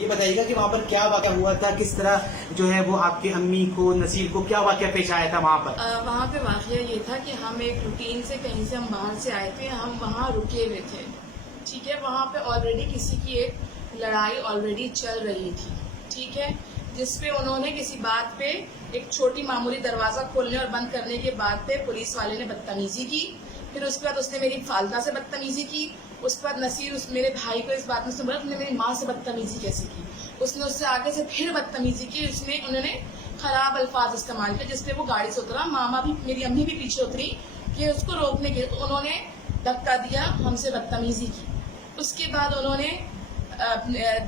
یہ بتائیے گا کہ وہاں پر کیا واقعہ ہوا تھا, کس طرح جو ہے وہ آپ کی امی کو, نصیر کو کیا واقعہ پیش آیا تھا وہاں پر؟ وہاں پہ واقعہ یہ تھا کہ ہم ایک روٹین سے کہیں سے ہم باہر سے آئے تھے, ہم وہاں رکے ہوئے تھے. ٹھیک ہے, وہاں پہ آلریڈی کسی کی ایک لڑائی آلریڈی چل رہی تھی. ٹھیک ہے, جس پہ انہوں نے کسی بات پہ ایک چھوٹی معمولی دروازہ کھولنے اور بند کرنے کے بعد پہ پولیس والے نے بدتمیزی کی. پھر اس کے بعد اس نے میری والدہ سے بدتمیزی کی. اس کے بعد نصیر میرے بھائی کو اس بات میں بولا, تم نے میری ماں سے بدتمیزی کیسے کی. اس نے اس سے آگے سے پھر بدتمیزی کی. انہوں نے خراب الفاظ استعمال کیا, جس پہ وہ گاڑی سے اترا. ماما بھی, میری امی بھی پیچھے اتری کہ اس کو روکنے کے. انہوں نے دھکا دیا, ہم سے بدتمیزی کی. اس کے بعد انہوں نے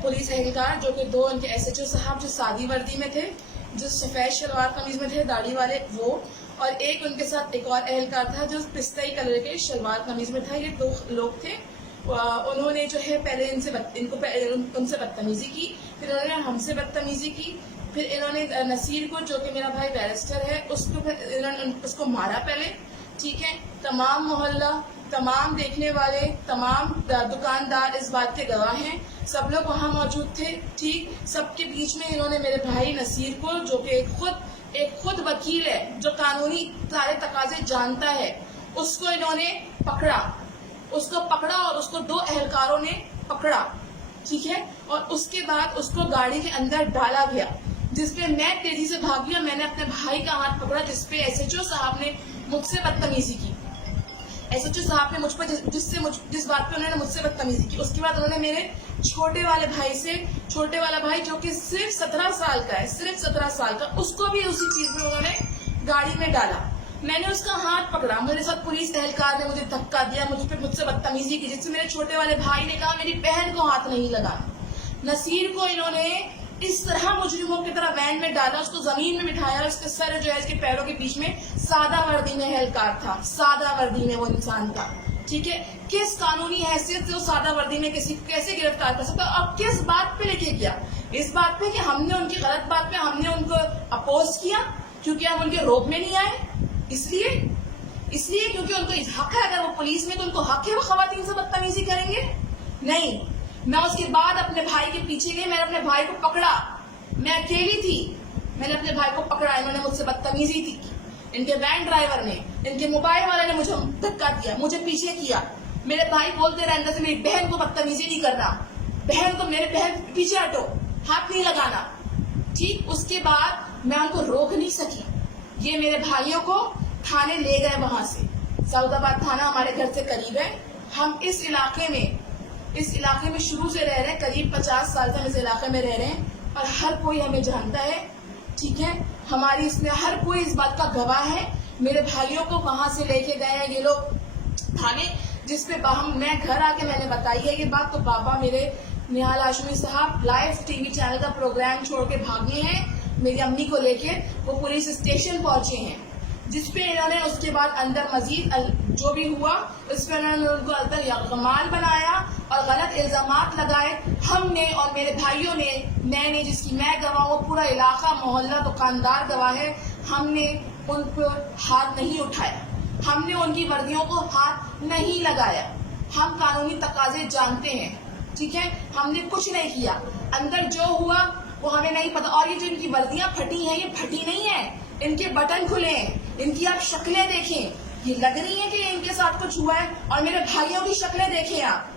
پولیس اہلکار جو کہ 2 ان کے SHO صاحب جو سادی وردی میں تھے, جو سفید شلوار قمیض میں تھے داڑھی والے وہ, اور ایک ان کے ساتھ ایک اور اہلکار تھا جو پستائی کلر کے شلوار قمیض میں تھا. یہ 2 لوگ تھے. انہوں نے جو ہے پہلے ان سے بدتمیزی کی, پھر انہوں نے ہم سے بدتمیزی کی. پھر انہوں نے نصیر کو جو کہ میرا بھائی بیرسٹر ہے اس کو مارا پہلے. ٹھیک ہے, تمام محلہ, تمام دیکھنے والے, تمام دکاندار اس بات کے گواہ ہیں. سب لوگ وہاں موجود تھے. ٹھیک, سب کے بیچ میں انہوں نے میرے بھائی نصیر کو, جو کہ ایک خود وکیل ہے, جو قانونی سارے تقاضے جانتا ہے, اس کو انہوں نے پکڑا. اس کو پکڑا اور اس کو 2 اہلکاروں نے پکڑا. ٹھیک ہے, اور اس کے بعد اس کو گاڑی کے اندر ڈالا گیا, جس پہ میں تیزی سے بھاگ گیا. میں نے اپنے بھائی کا ہاتھ پکڑا, جس پہ SHO صاحب نے مجھ سے بدتمیزی کی. SHO صاحب نے مجھ پر جس بات پہ انہوں نے مجھ سے بدتمیزی کی. اس کے بعد انہوں نے میرے چھوٹے والے بھائی سے, چھوٹے والا بھائی جو کہ صرف 17 سال کا ہے, صرف 17 سال کا, اس کو بھی اسی چیز میں انہوں نے گاڑی میں ڈالا. میں نے اس کا ہاتھ پکڑا, میرے ساتھ پولیس اہلکار نے مجھے دھکا دیا, مجھ سے بدتمیزی کی, جس سے میرے چھوٹے والے بھائی نے کہا میری بہن کو ہاتھ نہیں لگانا. نصیر کو انہوں نے اس طرح مجرموں کی طرح وین میں ڈالا, اس کو زمین میں بٹھایا, اس کے سر جو ہے اس کے پیروں کے بیچ میں سادہ وردی میں اہلکار تھا, سادہ وردی میں وہ انسان تھا. ٹھیک ہے, کس قانونی حیثیت سے وہ سادہ وردی میں کسی کو کیسے گرفتار کر سکتا, اب کس بات پہ لے کے گیا؟ اس بات پہ کہ ہم نے ان کی غلط بات پہ ہم نے ان کو اپوز کیا کیونکہ ہم ان کے روب میں نہیں آئے. اس لیے کیونکہ ان کو حق ہے, اگر وہ پولیس میں تو ان کو حق ہے وہ خواتین سے بدتمیزی کریں گے. نہیں, میں اس کے بعد اپنے بھائی کے پیچھے گئی, میں نے اپنے بھائی کو پکڑا. میں اکیلی تھی, میں نے اپنے بھائی کو پکڑا. انہوں نے مجھ سے بدتمیزی کی, ان کے وین ڈرائیور نے, ان کے موبائل والے نے مجھے دھکا دیا, مجھے پیچھے کیا. میرے بھائی بولتے رہے اندر سے میری بہن کو بدتمیزی نہیں کرنا, میرے بہن پیچھے ہٹو, ہاتھ نہیں لگانا. ٹھیک, اس کے بعد میں ان کو روک نہیں سکی. یہ میرے بھائیوں کو تھانے لے گئے وہاں سے. سعود آباد تھانہ ہمارے گھر سے قریب ہے. ہم اس علاقے میں شروع سے رہ رہے ہیں, قریب 50 سال سے ہم اس علاقے میں رہ رہے ہیں, اور ہر کوئی ہمیں جانتا ہے. ٹھیک ہے, ہماری اس میں ہر کوئی اس بات کا گواہ ہے. میرے بھائیوں کو وہاں سے لے کے گئے ہیں یہ لوگ تھانے, جس پہ میں گھر آ کے میں نے بتائی ہے یہ بات, تو بابا میرے نہال ہاشمی صاحب لائیو TV چینل کا پروگرام چھوڑ کے بھاگے ہیں میری امی کو لے کے. وہ پولیس اسٹیشن پہنچے ہیں, جس پہ انہوں نے اس کے بعد اندر مزید جو بھی ہوا اس پہ انہوں نے ان کو اندر یرغمال بنایا اور غلط الزامات لگائے. ہم نے اور میرے بھائیوں نے, میں نے جس کی میں گواہ ہوں, پورا علاقہ محلہ دکاندار گواہ ہے, ہم نے ان پر ہاتھ نہیں اٹھایا, ہم نے ان کی وردیوں کو ہاتھ نہیں لگایا. ہم قانونی تقاضے جانتے ہیں. ٹھیک ہے, ہم نے کچھ نہیں کیا. اندر جو ہوا وہ ہمیں نہیں پتا. اور یہ جو ان کی وردیاں پھٹی ہیں, یہ پھٹی نہیں ہیں, ان کے بٹن کھلے ہیں, ان کی آپ شکلیں دیکھیں, یہ لگ رہی ہے کہ ان کے ساتھ کچھ ہوا ہے. اور میرے بھائیوں کی شکلیں دیکھیں آپ.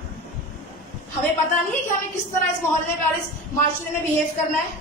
ہمیں پتا نہیں ہے کہ ہمیں کس طرح اس محلے میں اور اس معاشرے میں بہیو کرنا ہے.